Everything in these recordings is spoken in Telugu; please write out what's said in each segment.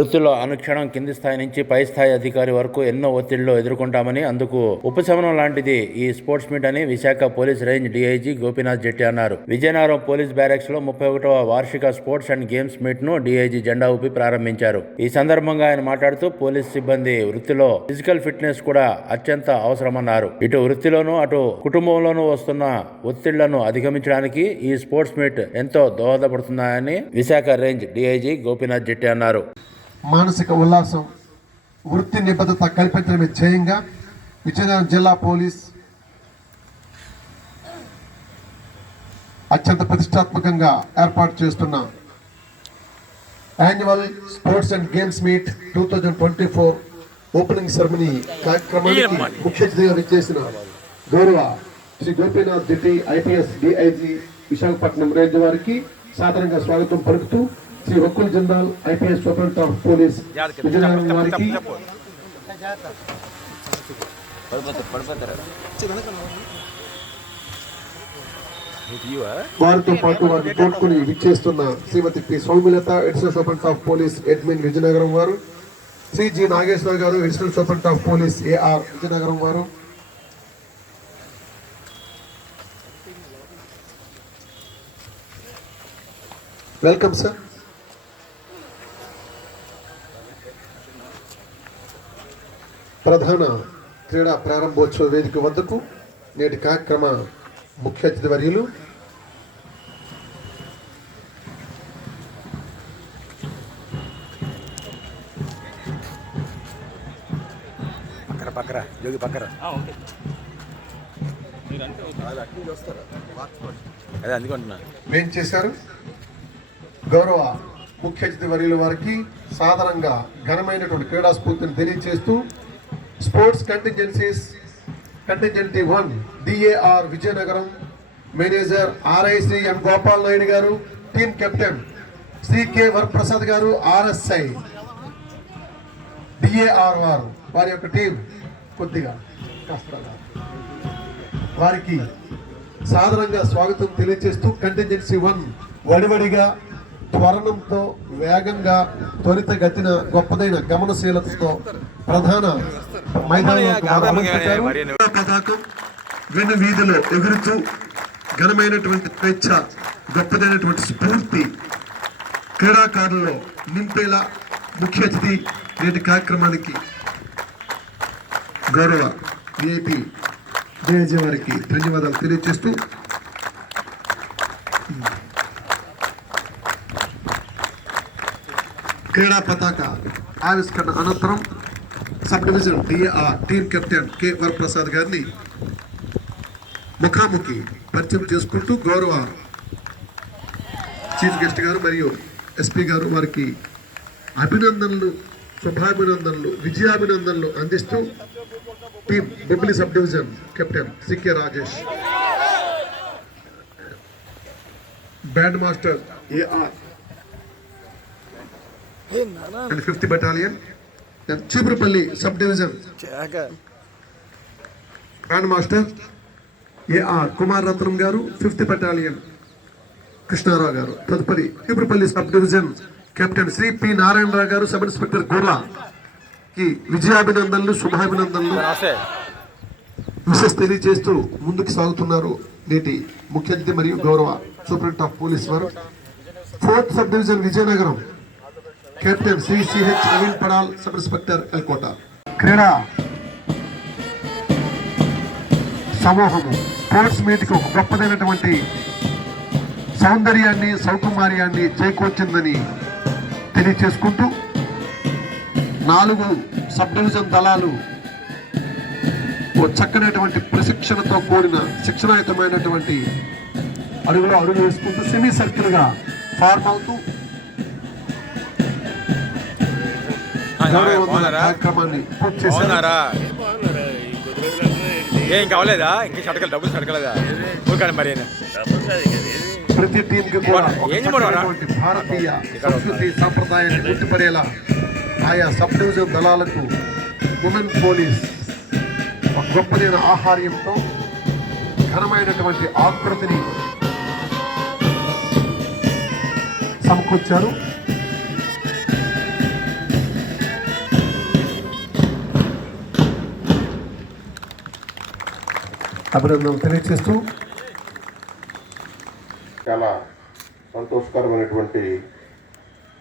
వృత్తిలో అనుక్షణం కింది స్థాయి నుంచి పై స్థాయి అధికారి వరకు ఎన్నో ఒత్తిళ్ళు ఎదుర్కొంటామని అందుకు ఉపశమనం లాంటిది ఈ స్పోర్ట్స్ మీట్ అని Visakha police range DIG Gopinath Jetti అన్నారు. విజయనగరం పోలీస్ బ్యారెక్స్లో ముప్పై ఒకటవ వార్షిక స్పోర్ట్స్ అండ్ గేమ్స్ మీట్ను డీఐజీ జెండా ఊపి ప్రారంభించారు. ఈ సందర్భంగా ఆయన మాట్లాడుతూ పోలీస్ సిబ్బంది వృత్తిలో ఫిజికల్ ఫిట్నెస్ కూడా అత్యంత అవసరమన్నారు. ఇటు వృత్తిలోనూ అటు కుటుంబంలోనూ వస్తున్న ఒత్తిళ్ళను అధిగమించడానికి ఈ స్పోర్ట్స్ మీట్ ఎంతో దోహదపడుతున్నాయని విశాఖ రేంజ్ డీఐజీ గోపీనాథ్ జెట్టి అన్నారు. మానసిక ఉల్లాసం వృత్తి నిబద్ధత కల్పించడమే ధ్యేయంగా విజయనగరం జిల్లా పోలీస్ అత్యంత ప్రతిష్టాత్మకంగా ఏర్పాటు చేస్తున్న annual sports and games meet two thousand twenty four opening ceremony కార్యక్రమానికి ముఖ్య అతిథిగా విచ్చేసిన గౌరవ Shri Gopinath Reddy IPS DIG Visakhapatnam range వారికి సాధారణంగా స్వాగతం పలుకుతూ Shri Vakul Jindal IPS superintendent of police Vizianagaram వారికి వారితో పాటు వారిని తోడ్కొని విచ్చేస్తున్న Shrimati P. Soumilatha additional superintendent of police admin Vizianagaram వారు Shri G. Nageswara garu additional superintendent of police AR Vizianagaram వారు. వెల్కమ్ సార్ ప్రధాన క్రీడా ప్రారంభోత్సవ వేదిక వద్దకు నేటి కార్యక్రమ ముఖ్య అతిథి వర్యులు. పక్కన పక్కన జోగి పక్కన. అదే అందుకుంటున్నా ఏం చేశారు? గౌరవ ముఖ్య అతిథి వర్యుల వారికి సాధారణంగా ఘనమైనటువంటి క్రీడా స్ఫూర్తిని తెలియజేస్తూ sports contingencies contingency one DAR Vizianagaram manager RIC M Gopal Naidu గారు team captain Shri K Varaprasad గారు ఆర్ఎస్ఐ డిఏఆర్ వారు వారి యొక్క టీం కొద్దిగా వారికి సాధారణంగా స్వాగతం తెలియజేస్తూ కంటింజెన్సీ వన్ వడివడిగా త్వరణంతో వేగంగా త్వరిత గతిన గొప్పదైన గమనశీలతతో ప్రధాన పతాకం వెను వీధిలో ఎగురుతూ ఘనమైనటువంటి స్వేచ్ఛ గొప్పదైనటువంటి స్ఫూర్తి క్రీడాకారుల్లో నింపేలా ముఖ్య అతిథి నేటి కార్యక్రమానికి గౌరవ విఐపి జయజీ వారికి ధన్యవాదాలు తెలియజేస్తూ క్రీడా పతాక ఆవిష్కరణ అనంతరం sub division DAR team captain K Varaprasad గారిని ముఖాముఖి పరిచయం చేసుకుంటూ గౌరవ చీఫ్ గెస్ట్ గారు మరియు ఎస్పీ గారు వారికి అభినందనలు శుభాభినందనలు విజయాభినందనలు అందిస్తూ team Bobbili sub division captain CK Rajesh. Band master AR and fifth battalion Cheepurupalli sub division. Band master AR Kumar Ratnam గారు ఫిఫ్త్ బెటాలియన్ కృష్ణారావు గారు. తదుపరి Cheepurupalli sub division captain Shri P Narayanarao గారు సబ్ ఇన్స్పెక్టర్ గుర్లా కి విజయాభినందనలు శుభాభినందనలు. విశేష తెలియజేస్తూ ముందుకు సాగుతున్నారు నేటి ముఖ్య అతిథి మరియు గౌరవ సూపరింట్ ఆఫ్ పోలీస్ వారు. Fourth sub division Vizianagaram captain Shri CH Naveen Padal sub inspector Elkota. క్రీడా సమూహము. స్పోర్ట్స్ మీట్కి ఒక గొప్పదైనటువంటి సౌందర్యాన్ని సౌకుమార్యాన్ని చేకూర్చిందని తెలియచేసుకుంటూ నాలుగు సబ్ డివిజన్ దళాలు ఓ చక్కనటువంటి ప్రశిక్షణతో కూడిన శిక్షణాయుతమైనటువంటి అడుగులో అడుగు వేసుకుంటూ సెమీ సర్కిల్గా ఫార్మ్ అవుతూ గౌరవవందన బాగున్నారా? కార్యక్రమాన్ని పూర్తి చేశారు. బాగున్నారా? ఏం కావలేదా? ఇంకా షటకలు డబ్బులు షటకలేదా? ఊరికాడు మరి. ప్రతి టీం కి కూడా భారతీయ సంస్కృతి సాంప్రదాయాన్ని గుర్తుపడేలా ఆయా సబ్ డివిజన్ దళాలకు ఉమెన్ పోలీస్ ఒక గొప్పదైన ఆహార్యంతో ఘనమైనటువంటి ఆకృతిని సమకూర్చారు. అభినందనలు తెలియజేస్తూ చాలా సంతోషకరమైనటువంటి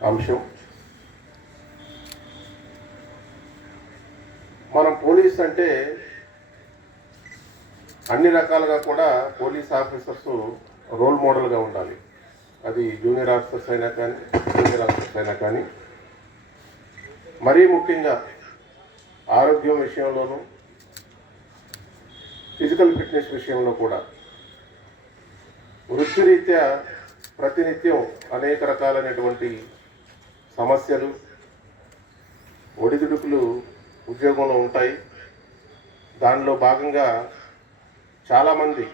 అంశం. మనం పోలీస్ అంటే అన్ని రకాలుగా కూడా పోలీస్ ఆఫీసర్స్ రోల్ మోడల్గా ఉండాలి. అది జూనియర్ ఆఫీసర్స్ అయినా కానీ సీనియర్ ఆఫీసర్స్ అయినా కానీ. మరీ ముఖ్యంగా ఆరోగ్యం విషయంలోనూ ఫిజికల్ ఫిట్నెస్ విషయంలో కూడా. వృత్తిరీత్యా ప్రతినిత్యం అనేక రకాలైనటువంటి సమస్యలు ఒడిదుడుకులు ఉద్యోగంలో ఉంటాయి. దానిలో భాగంగా చాలామంది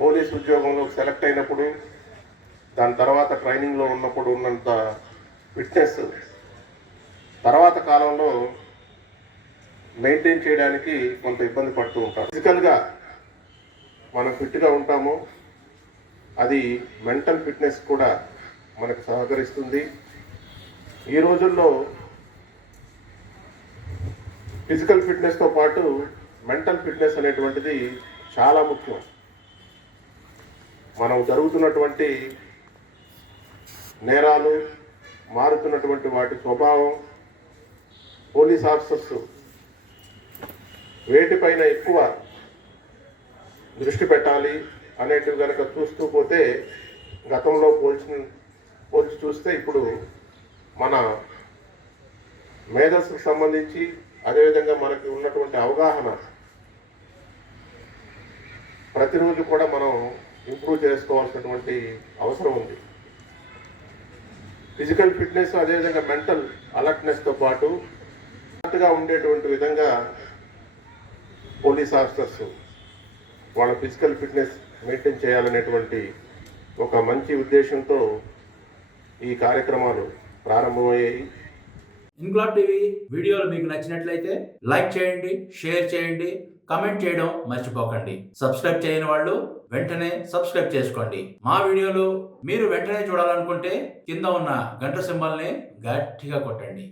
పోలీస్ ఉద్యోగంలో సెలెక్ట్ అయినప్పుడు దాని తర్వాత ట్రైనింగ్లో ఉన్నప్పుడు ఉన్నంత ఫిట్నెస్. తర్వాత కాలంలో మెయింటైన్ చేయడానికి కొంత ఇబ్బంది పడుతూ ఉంటారు. ఫిజికల్గా మనం ఫిట్గా ఉంటాము అది మెంటల్ ఫిట్నెస్ కూడా మనకు సహకరిస్తుంది. ఈ రోజుల్లో ఫిజికల్ ఫిట్నెస్తో పాటు మెంటల్ ఫిట్నెస్ అనేటువంటిది చాలా ముఖ్యం. మనం జరుగుతున్నటువంటి నేరాలు మారుతున్నటువంటి వాటి స్వభావం పోలీస్ ఆఫీసర్స్ వేటిపైన ఎక్కువ దృష్టి పెట్టాలి అనేటివి కనుక చూస్తూ పోతే గతంలో పోల్చి పోల్చి చూస్తే ఇప్పుడు మన మేధస్సుకు సంబంధించి అదేవిధంగా మనకి ఉన్నటువంటి అవగాహన ప్రతిరోజు కూడా మనం ఇంప్రూవ్ చేసుకోవాల్సినటువంటి అవసరం ఉంది. ఫిజికల్ ఫిట్నెస్ అదేవిధంగా మెంటల్ అలర్ట్నెస్తో పాటు అలర్ట్గా ఉండేటువంటి విధంగా పోలీస్ ఆఫీసర్స్ వాళ్ళ ఫిజికల్ ఫిట్నెస్ మెయింటైన్ చేయాలనేటువంటి ఒక మంచి ఉద్దేశంతో ఈ కార్యక్రమాలు ప్రారంభమయ్యాయి. ఇంక్లాబ్ టీవీ వీడియోలు మీకు నచ్చినట్లయితే లైక్ చేయండి షేర్ చేయండి కమెంట్ చేయడం మర్చిపోకండి. సబ్స్క్రైబ్ చేయని వాళ్ళు వెంటనే సబ్స్క్రైబ్ చేసుకోండి. మా వీడియోలు మీరు వెంటనే చూడాలనుకుంటే కింద ఉన్న గంట సింబల్ని గట్టిగా కొట్టండి.